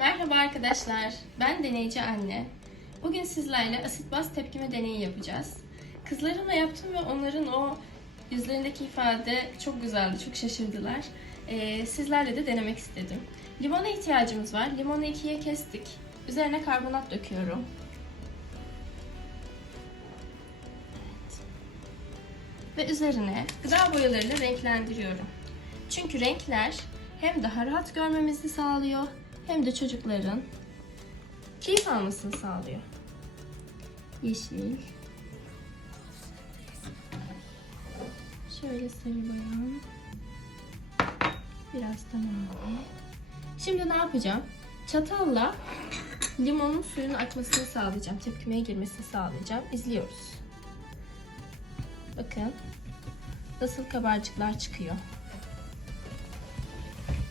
Merhaba arkadaşlar, ben deneyci anne. Bugün sizlerle asit baz tepkime deneyi yapacağız. Kızlarımla yaptım ve onların o yüzlerindeki ifade çok güzeldi, çok şaşırdılar. Ee, sizlerle de denemek istedim. Limona ihtiyacımız var. Limonu ikiye kestik. Üzerine karbonat döküyorum. Evet. Ve üzerine gıda boyalarıyla renklendiriyorum. Çünkü renkler hem daha rahat görmemizi sağlıyor hem de çocukların keyif almasını sağlıyor. Yeşil. Şöyle sarı boyam. Biraz da mavi. Şimdi ne yapacağım? Çatalla limonun suyun akmasını sağlayacağım. Tepkimeye girmesini sağlayacağım. İzliyoruz. Bakın nasıl kabarcıklar çıkıyor.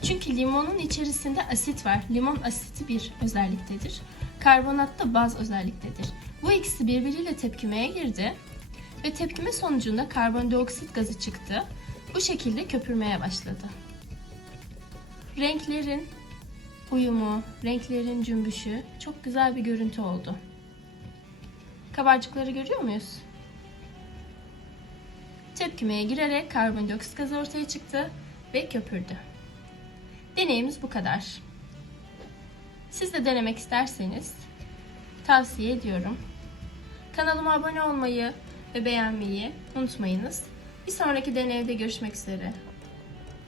Çünkü limonun içerisinde asit var. Limon asiti bir özelliktedir. Karbonat da baz özelliktedir. Bu ikisi birbiriyle tepkimeye girdi ve tepkime sonucunda karbondioksit gazı çıktı. Bu şekilde köpürmeye başladı. Renklerin uyumu, renklerin cümbüşü çok güzel bir görüntü oldu. Kabarcıkları görüyor muyuz? Tepkimeye girerek karbondioksit gazı ortaya çıktı ve köpürdü. Deneyimiz bu kadar. Siz de denemek isterseniz tavsiye ediyorum. Kanalıma abone olmayı ve beğenmeyi unutmayınız. Bir sonraki deneyde görüşmek üzere.